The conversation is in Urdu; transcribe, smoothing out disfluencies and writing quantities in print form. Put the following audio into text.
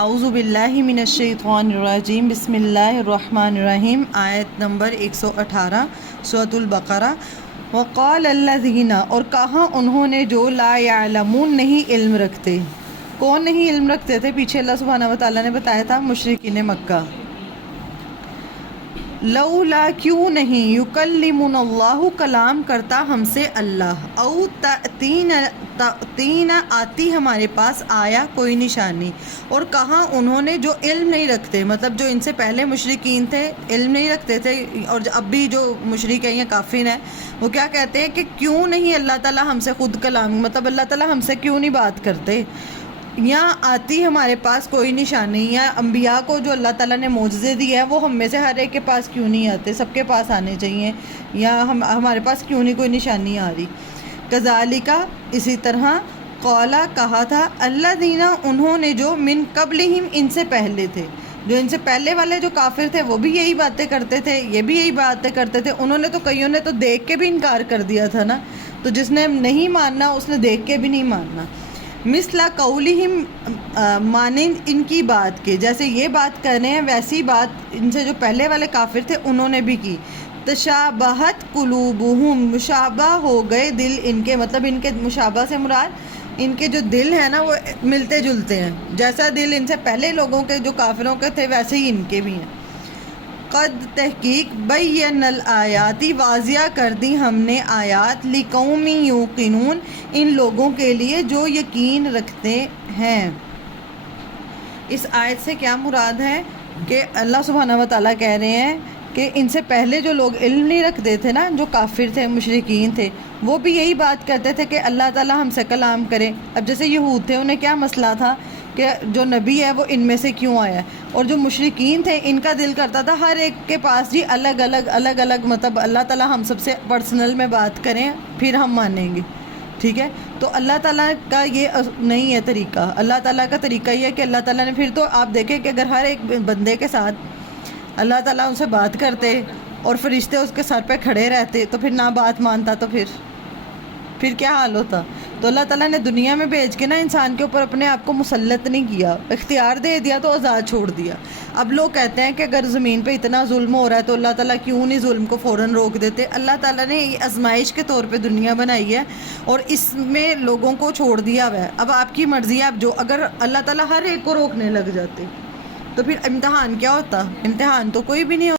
اعوذ باللہ من الشیطان الرجیم بسم اللہ الرحمن الرحیم آیت نمبر 118 سورۃ البقرہ۔ وقال الذین، اور کہا انہوں نے جو لا یعلمون نہیں علم رکھتے۔ کون نہیں علم رکھتے تھے؟ پیچھے اللہ سبحانہ وتعالیٰ نے بتایا تھا مشرکین مکہ۔ لولا، کیوں نہیں، یکلمنا اللہ، کلام کرتا ہم سے اللہ، او تأتینا، آتی ہمارے پاس آیا کوئی نشانی۔ اور کہا انہوں نے جو علم نہیں رکھتے، مطلب جو ان سے پہلے مشرکین تھے علم نہیں رکھتے تھے، اور اب بھی جو مشرک ہیں یا کافر ہیں وہ کیا کہتے ہیں کہ کیوں نہیں اللہ تعالیٰ ہم سے خود کلام، مطلب اللہ تعالیٰ ہم سے کیوں نہیں بات کرتے، یا آتی ہمارے پاس کوئی نشانی، یا انبیاء کو جو اللہ تعالیٰ نے معجزے دیے ہیں وہ ہم میں سے ہر ایک کے پاس کیوں نہیں آتے، سب کے پاس آنے چاہیے، یا ہمارے پاس کیوں نہیں کوئی نشانی آ رہی۔ کذالک، اسی طرح، قولا، کہا تھا، الذین، انہوں نے جو من قبلہم، ان سے پہلے تھے، جو ان سے پہلے والے جو کافر تھے وہ بھی یہی باتیں کرتے تھے، یہ بھی یہی باتیں کرتے تھے۔ انہوں نے تو، کئیوں نے تو دیکھ کے بھی انکار کر دیا تھا نا، تو جس نے نہیں ماننا اس نے دیکھ کے بھی نہیں ماننا۔ مثل قولہم، مانند ان کی بات کے، جیسے یہ بات کر رہے ہیں ویسی بات ان سے جو پہلے والے کافر تھے انہوں نے بھی کی۔ تشابہت قلوبہم، مشابہ ہو گئے دل ان کے، مطلب ان کے مشابہ سے مراد ان کے جو دل ہیں نا وہ ملتے جلتے ہیں، جیسا دل ان سے پہلے لوگوں کے جو کافروں کے تھے ویسے ہی ان کے بھی ہیں۔ قد، تحقیق، بین الآیات، واضح کر دی ہم نے آیات، لقوم یوقنون، ان لوگوں کے لیے جو یقین رکھتے ہیں۔ اس آیت سے کیا مراد ہے کہ اللہ سبحانہ وتعالیٰ کہہ رہے ہیں کہ ان سے پہلے جو لوگ علم نہیں رکھتے تھے نا، جو کافر تھے، مشرکین تھے، وہ بھی یہی بات کرتے تھے کہ اللہ تعالیٰ ہم سے کلام کرے۔ اب جیسے یہود تھے، انہیں کیا مسئلہ تھا کہ جو نبی ہے وہ ان میں سے کیوں آیا ہے، اور جو مشرکین تھے ان کا دل کرتا تھا ہر ایک کے پاس جی الگ الگ، مطلب اللہ تعالیٰ ہم سب سے پرسنل میں بات کریں پھر ہم مانیں گے، ٹھیک ہے۔ تو اللہ تعالیٰ کا یہ نہیں ہے طریقہ، اللہ تعالیٰ کا طریقہ یہ ہے کہ اللہ تعالیٰ نے، پھر تو آپ دیکھیں کہ اگر ہر ایک بندے کے ساتھ اللہ تعالیٰ ان سے بات کرتے اور فرشتے اس کے سر پہ کھڑے رہتے تو پھر نہ بات مانتا تو پھر کیا حال ہوتا۔ تو اللہ تعالیٰ نے دنیا میں بھیج کے نا انسان کے اوپر اپنے آپ کو مسلط نہیں کیا، اختیار دے دیا تو آزاد چھوڑ دیا۔ اب لوگ کہتے ہیں کہ اگر زمین پہ اتنا ظلم ہو رہا ہے تو اللہ تعالیٰ کیوں نہیں ظلم کو فوراً روک دیتے۔ اللہ تعالیٰ نے یہ آزمائش کے طور پہ دنیا بنائی ہے اور اس میں لوگوں کو چھوڑ دیا ہوا ہے۔ اب آپ کی مرضی ہے، اب جو اگر اللہ تعالیٰ ہر ایک کو روکنے لگ جاتے تو پھر امتحان کیا ہوتا؟ امتحان تو کوئی بھی نہیں ہوتا۔